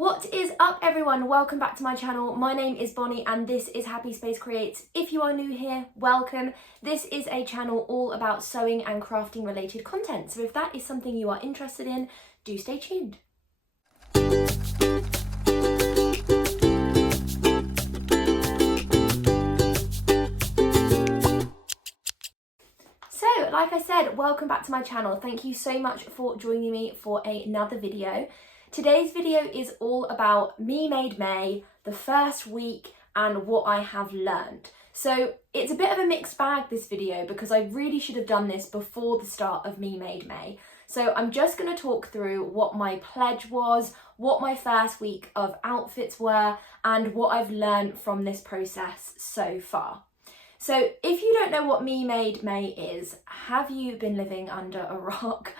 What is up everyone? Welcome back to my channel. My name is Bonnie and this is Happy Space Creates. If you are new here, welcome. This is a channel all about sewing and crafting related content. So if that is something you are interested in, do stay tuned. So, like I said, welcome back to my channel. Thank you so much for joining me for another video. Today's video is all about Me Made May, the first week, and what I have learned. So it's a bit of a mixed bag, this video, because I really should have done this before the start of Me Made May. So I'm just going to talk through what my pledge was, what my first week of outfits were, and what I've learned from this process so far. So if you don't know what Me Made May is, have you been living under a rock?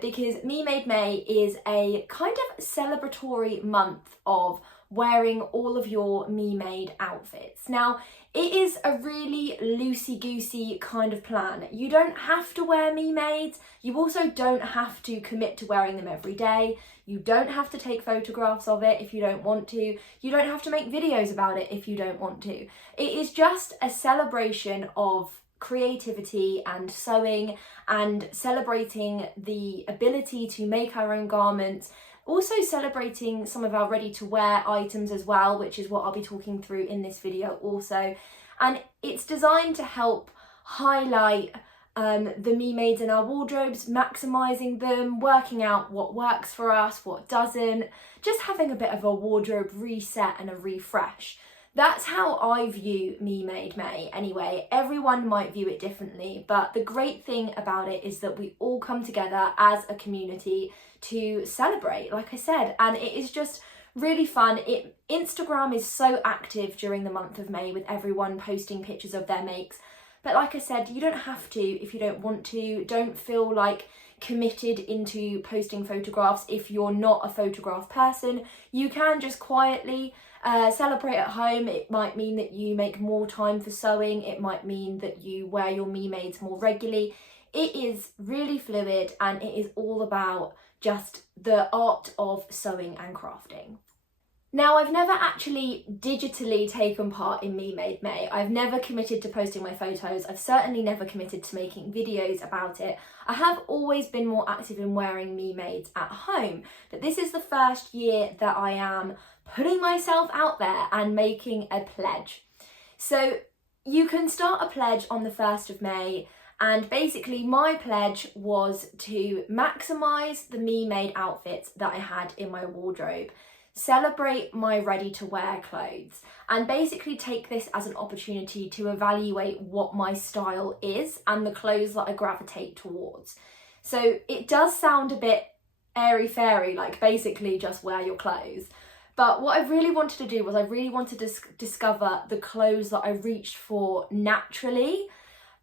Because Me Made May is a kind of celebratory month of wearing all of your Me Made outfits. Now, it is a really loosey-goosey kind of plan. You don't have to wear Me Mades. You also don't have to commit to wearing them every day. You don't have to take photographs of it if you don't want to. You don't have to make videos about it if you don't want to. It is just a celebration of creativity and sewing and celebrating the ability to make our own garments, also celebrating some of our ready-to-wear items as well, which is what I'll be talking through in this video also. And it's designed to help highlight the Me Mades in our wardrobes, maximising them, working out what works for us, what doesn't, just having a bit of a wardrobe reset and a refresh. That's how I view Me Made May anyway. Everyone might view it differently, but the great thing about it is that we all come together as a community to celebrate, like I said, and it is just really fun. Instagram is so active during the month of May with everyone posting pictures of their makes. But like I said, you don't have to if you don't want to. Don't feel like committed into posting photographs if you're not a photograph person. You can just quietly celebrate at home. It might mean that you make more time for sewing. It might mean that you wear your Me Mades more regularly. It is really fluid and it is all about just the art of sewing and crafting. Now, I've never actually digitally taken part in Me Made May. I've never committed to posting my photos. I've certainly never committed to making videos about it. I have always been more active in wearing Me Mades at home, but this is the first year that I am putting myself out there and making a pledge. So you can start a pledge on the 1st of May, and basically my pledge was to maximise the Me Made outfits that I had in my wardrobe, celebrate my ready-to-wear clothes, and basically take this as an opportunity to evaluate what my style is and the clothes that I gravitate towards. So it does sound a bit airy-fairy, like basically just wear your clothes. But what I really wanted to do was I really wanted to discover the clothes that I reached for naturally,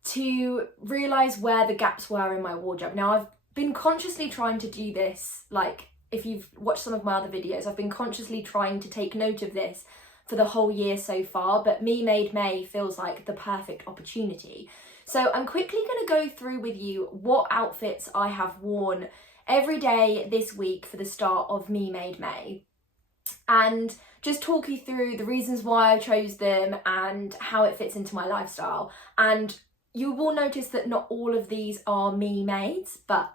to realise where the gaps were in my wardrobe. Now, I've been consciously trying to do this, like if you've watched some of my other videos, I've been consciously trying to take note of this for the whole year so far, but Me Made May feels like the perfect opportunity. So I'm quickly going to go through with you what outfits I have worn every day this week for the start of Me Made May, and just talk you through the reasons why I chose them and how it fits into my lifestyle. And you will notice that not all of these are Me Mades, but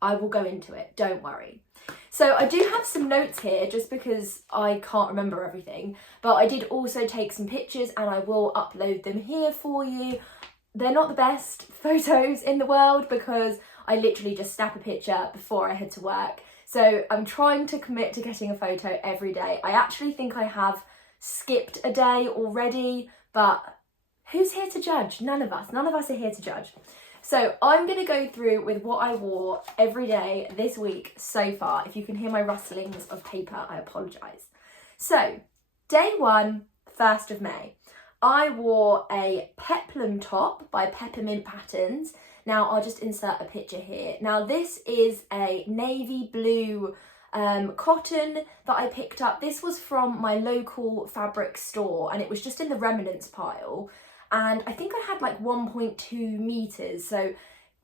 I will go into it, don't worry. So I do have some notes here just because I can't remember everything, but I did also take some pictures and I will upload them here for you. They're not the best photos in the world because I literally just snap a picture before I head to work. So I'm trying to commit to getting a photo every day. I actually think I have skipped a day already, but who's here to judge? None of us are here to judge. So I'm going to go through with what I wore every day this week so far. If you can hear my rustlings of paper, I apologise. So day 1, 1st of May, I wore a Peplum top by Peppermint Patterns. Now I'll just insert a picture here. Now this is a navy blue cotton that I picked up. This was from my local fabric store and it was just in the remnants pile. And I think I had like 1.2 meters, so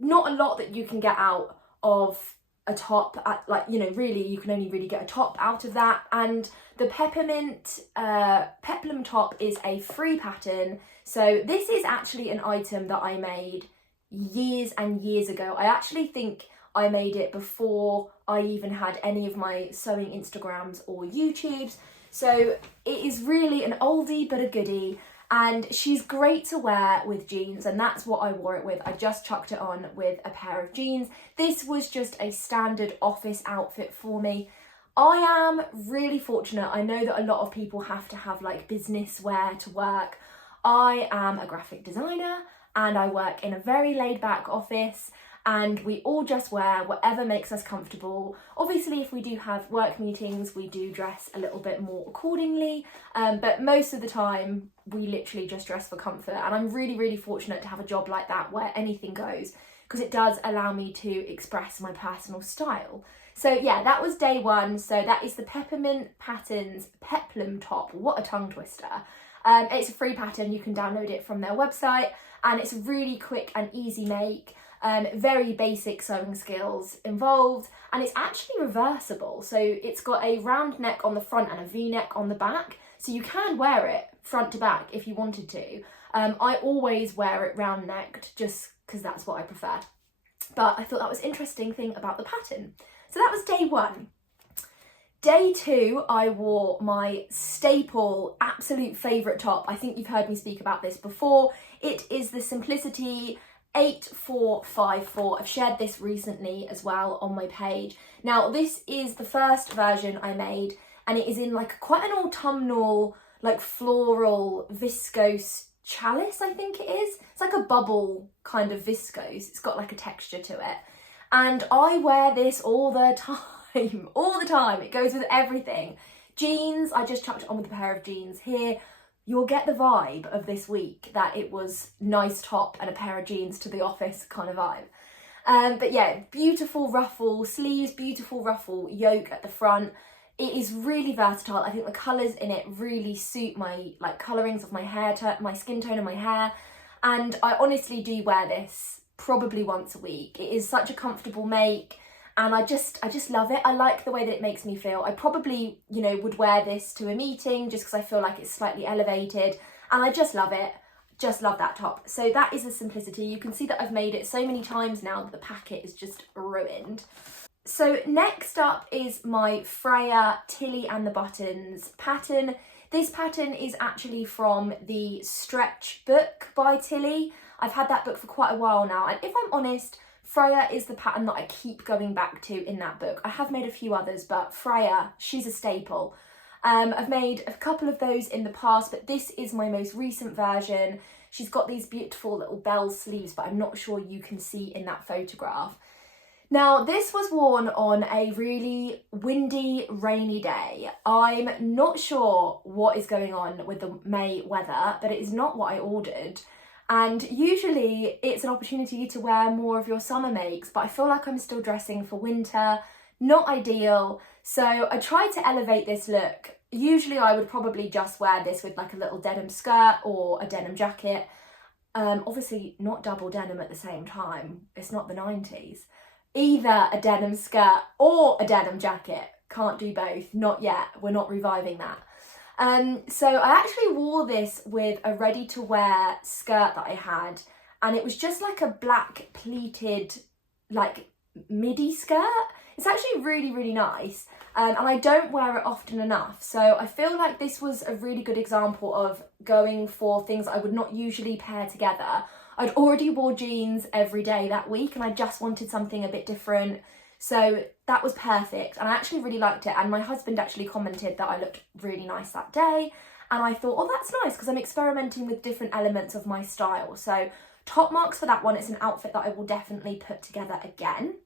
not a lot that you can get out of a top at, like, you know, really you can only really get a top out of that. And the Peplum top is a free pattern. So this is actually an item that I made years and years ago. I actually think I made it before I even had any of my sewing Instagrams or YouTubes. So it is really an oldie but a goodie, and she's great to wear with jeans, and that's what I wore it with. I just chucked it on with a pair of jeans. This was just a standard office outfit for me. I am really fortunate. I know that a lot of people have to have like business wear to work. I am a graphic designer and I work in a very laid back office, and we all just wear whatever makes us comfortable. Obviously, if we do have work meetings, we do dress a little bit more accordingly, but most of the time we literally just dress for comfort. And I'm really, really fortunate to have a job like that where anything goes, because it does allow me to express my personal style. So yeah, that was day one. So that is the Peppermint Patterns Peplum top. What a tongue twister. It's a free pattern, you can download it from their website, and it's a really quick and easy make. Very basic sewing skills involved, and it's actually reversible. So it's got a round neck on the front and a V-neck on the back, so you can wear it front to back if you wanted to. I always wear it round necked just because that's what I prefer, but I thought that was an interesting thing about the pattern. So that was day one. Day two, I wore my staple, absolute favourite top. I think you've heard me speak about this before. It is the Simplicity 8454. I've shared this recently as well on my page. Now, this is the first version I made, and it is in like quite an autumnal, like floral viscose chalice, I think it is. It's like a bubble kind of viscose. It's got like a texture to it. And I wear this all the time, all the time. It goes with everything. Jeans, I just chucked it on with a pair of jeans here. You'll get the vibe of this week that it was nice top and a pair of jeans to the office kind of vibe. But yeah, beautiful ruffle sleeves, beautiful ruffle yoke at the front. It is really versatile. I think the colours in it really suit my like colourings of my hair, my skin tone and my hair. And I honestly do wear this probably once a week. It is such a comfortable make, and I just love it. I like the way that it makes me feel. I probably, you know, would wear this to a meeting just because I feel like it's slightly elevated, and I just love it. Just love that top. So that is the Simplicity. You can see that I've made it so many times now that the packet is just ruined. So next up is my Freya Tilly and the Buttons pattern. This pattern is actually from the Stretch book by Tilly. I've had that book for quite a while now, and if I'm honest, Freya is the pattern that I keep going back to in that book. I have made a few others, but Freya, she's a staple. I've made a couple of those in the past, but this is my most recent version. She's got these beautiful little bell sleeves, but I'm not sure you can see in that photograph. Now, this was worn on a really windy, rainy day. I'm not sure what is going on with the May weather, but it is not what I ordered. And usually it's an opportunity to wear more of your summer makes, but I feel like I'm still dressing for winter. Not ideal. So I tried to elevate this look. Usually I would probably just wear this with like a little denim skirt or a denim jacket. Obviously not double denim at the same time. It's not the 90s. Either a denim skirt or a denim jacket. Can't do both. Not yet. We're not reviving that. So I actually wore this with a ready-to-wear skirt that I had, and it was just like a black pleated like midi skirt. It's actually really, really nice, and I don't wear it often enough, so I feel like this was a really good example of going for things I would not usually pair together. I'd already wore jeans every day that week, and I just wanted something a bit different. So that was perfect, and I actually really liked it, and my husband actually commented that I looked really nice that day, and I thought, oh, that's nice, because I'm experimenting with different elements of my style. So top marks for that one. It's an outfit that I will definitely put together again.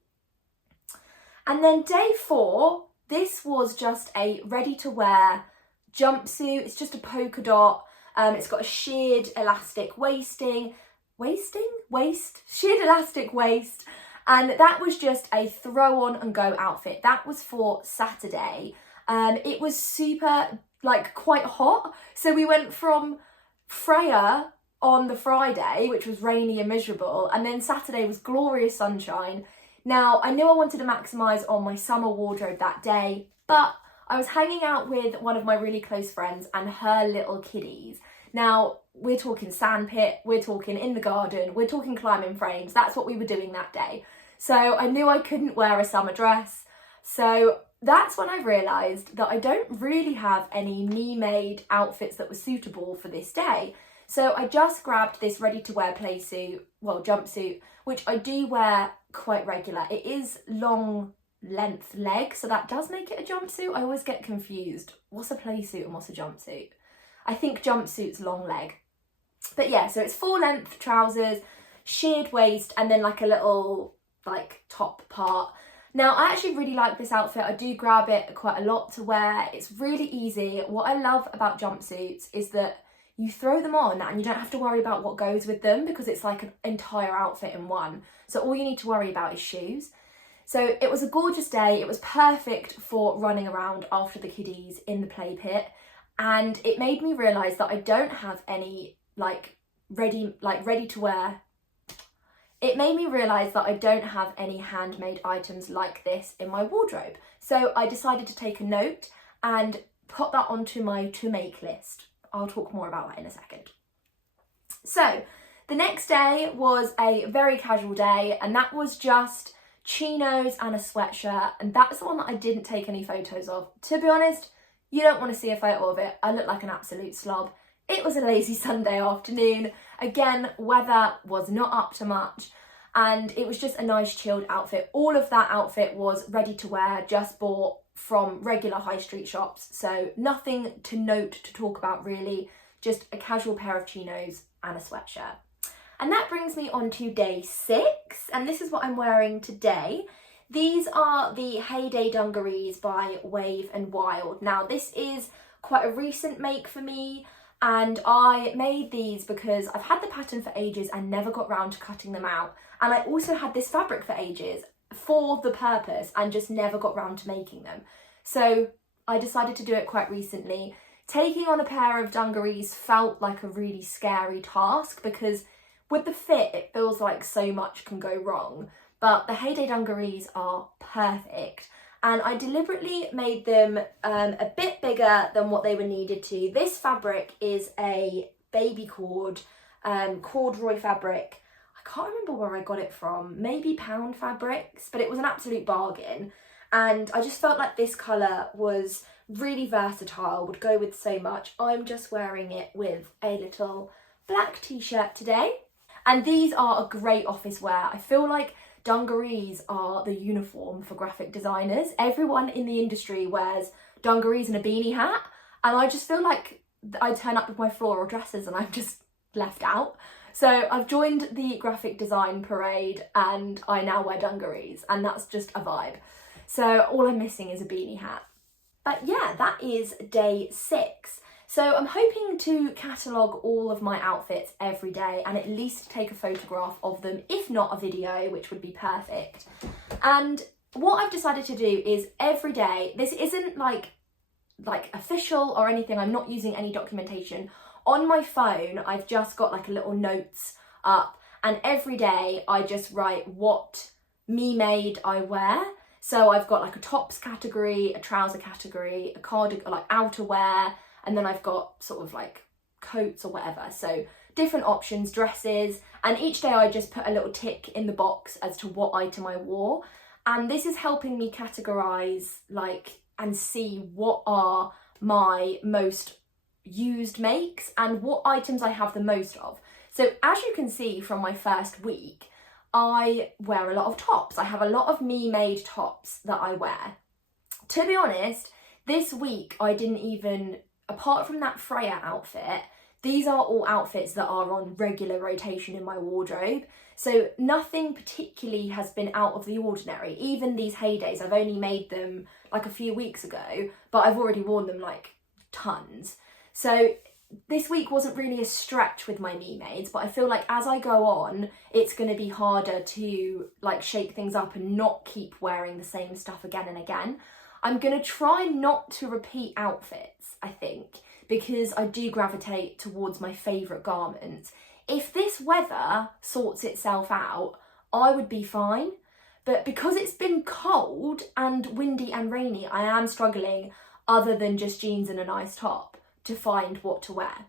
And then day 4, this was just a ready-to-wear jumpsuit. It's just a polka dot. It's got a sheared elastic sheared elastic waist. And that was just a throw on and go outfit. That was for Saturday. It was super, like, quite hot. So we went from Freya on the Friday, which was rainy and miserable, and then Saturday was glorious sunshine. Now, I knew I wanted to maximise on my summer wardrobe that day, but I was hanging out with one of my really close friends and her little kiddies. Now, we're talking sandpit, we're talking in the garden, we're talking climbing frames. That's what we were doing that day. So I knew I couldn't wear a summer dress. So that's when I realised that I don't really have any me-made outfits that were suitable for this day. So I just grabbed this ready-to-wear jumpsuit, which I do wear quite regular. It is long length leg, so that does make it a jumpsuit. I always get confused. What's a playsuit and what's a jumpsuit? I think jumpsuit's long leg. But yeah, so it's full length trousers, sheared waist, and then like a little top part. Now, I actually really like this outfit. I do grab it quite a lot to wear. It's really easy. What I love about jumpsuits is that you throw them on and you don't have to worry about what goes with them because it's like an entire outfit in one. So all you need to worry about is shoes. So it was a gorgeous day. It was perfect for running around after the kiddies in the play pit. And it made me realise that I don't have any ready to wear. It made me realise that I don't have any handmade items like this in my wardrobe. So I decided to take a note and put that onto my to make list. I'll talk more about that in a second. So the next day was a very casual day, and that was just chinos and a sweatshirt, and that's the one that I didn't take any photos of. To be honest, you don't want to see a photo of it. I look like an absolute slob. It was a lazy Sunday afternoon. Again, weather was not up to much, and it was just a nice chilled outfit. All of that outfit was ready to wear, just bought from regular high street shops. So nothing to note to talk about really, just a casual pair of chinos and a sweatshirt. And that brings me on to day 6, and this is what I'm wearing today. These are the Heyday Dungarees by Wave and Wild. Now, this is quite a recent make for me, and I made these because I've had the pattern for ages and never got round to cutting them out. And I also had this fabric for ages for the purpose and just never got round to making them. So I decided to do it quite recently. Taking on a pair of dungarees felt like a really scary task because with the fit, it feels like so much can go wrong. But the Heyday Dungarees are perfect. And I deliberately made them a bit bigger than what they were needed to. This fabric is a baby cord, corduroy fabric. I can't remember where I got it from, maybe Pound Fabrics, but it was an absolute bargain. And I just felt like this colour was really versatile, would go with so much. I'm just wearing it with a little black t-shirt today. And these are a great office wear. I feel like dungarees are the uniform for graphic designers. Everyone in the industry wears dungarees and a beanie hat, and I just feel like I turn up with my floral dresses and I'm just left out. So I've joined the graphic design parade and I now wear dungarees, and that's just a vibe. So all I'm missing is a beanie hat. But yeah, that is day 6. So I'm hoping to catalogue all of my outfits every day and at least take a photograph of them, if not a video, which would be perfect. And what I've decided to do is every day, this isn't like official or anything, I'm not using any documentation. On my phone, I've just got like a little notes up, and every day I just write what me-made I wear. So I've got like a tops category, a trouser category, a cardigan, like outerwear, and then I've got sort of like coats or whatever. So different options, dresses, and each day I just put a little tick in the box as to what item I wore. And this is helping me categorise and see what are my most used makes and what items I have the most of. So as you can see from my first week, I wear a lot of tops. I have a lot of me-made tops that I wear. To be honest, this week I didn't even, apart from that Freya outfit, these are all outfits that are on regular rotation in my wardrobe. So nothing particularly has been out of the ordinary. Even these Heydays, I've only made them like a few weeks ago, but I've already worn them like tons. So this week wasn't really a stretch with my me-mades, but I feel like as I go on, it's going to be harder to shake things up and not keep wearing the same stuff again and again. I'm going to try not to repeat outfits, I think, because I do gravitate towards my favourite garments. If this weather sorts itself out, I would be fine, But because it's been cold and windy and rainy, I am struggling, other than just jeans and a nice top, to find what to wear.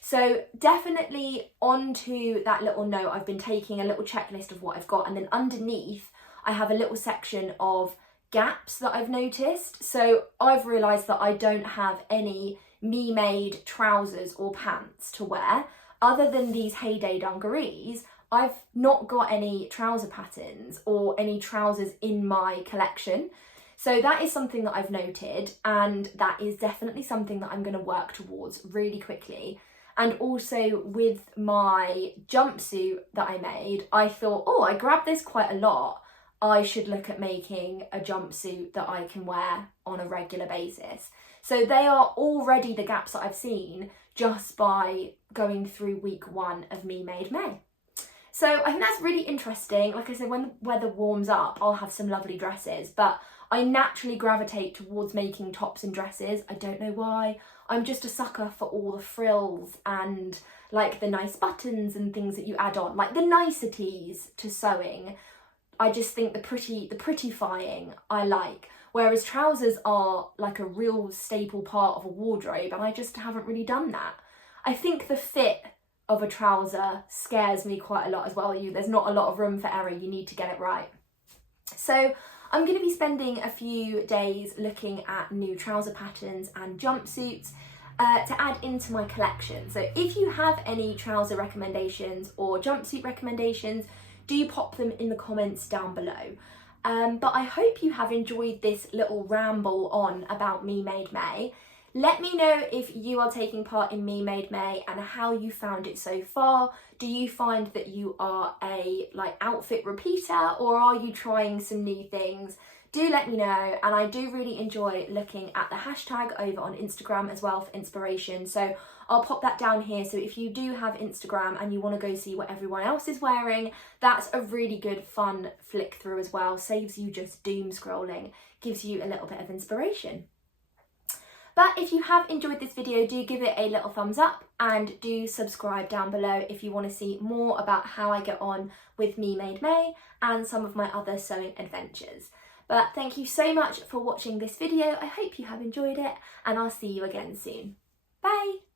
So definitely onto that little note, I've been taking a little checklist of what I've got, and then underneath I have a little section of gaps that I've noticed. So I've realised that I don't have any me-made trousers or pants to wear. Other than these Heyday Dungarees, I've not got any trouser patterns or any trousers in my collection. So that is something that I've noted, and that is definitely something that I'm going to work towards really quickly. And also with my jumpsuit that I made, I thought, oh, I grabbed this quite a lot. I should look at making a jumpsuit that I can wear on a regular basis. So they are already the gaps that I've seen just by going through week 1 of Me Made May. So I think that's really interesting. Like I said, when the weather warms up, I'll have some lovely dresses, but I naturally gravitate towards making tops and dresses. I don't know why. I'm just a asucker for all the frills and like the nice buttons and things that you add on, like the niceties to sewing. I just think the prettifying I like, whereas trousers are like a real staple part of a wardrobe, and I just haven't really done that. I think the fit of a trouser scares me quite a lot as well. There's not a lot of room for error, you need to get it right. So I'm going to be spending a few days looking at new trouser patterns and jumpsuits to add into my collection. So if you have any trouser recommendations or jumpsuit recommendations, do pop them in the comments down below. But I hope you have enjoyed this little ramble on about Me Made May. Let me know if you are taking part in Me Made May and how you found it so far. Do you find that you are a outfit repeater, or are you trying some new things? Do let me know, and I do really enjoy looking at the hashtag over on Instagram as well for inspiration. So I'll pop that down here, so if you do have Instagram and you want to go see what everyone else is wearing, that's a really good fun flick through as well. Saves you just doom scrolling, gives you a little bit of inspiration. But if you have enjoyed this video, do give it a little thumbs up and do subscribe down below if you want to see more about how I get on with Me Made May and some of my other sewing adventures. But thank you so much for watching this video. I hope you have enjoyed it, and I'll see you again soon. Bye!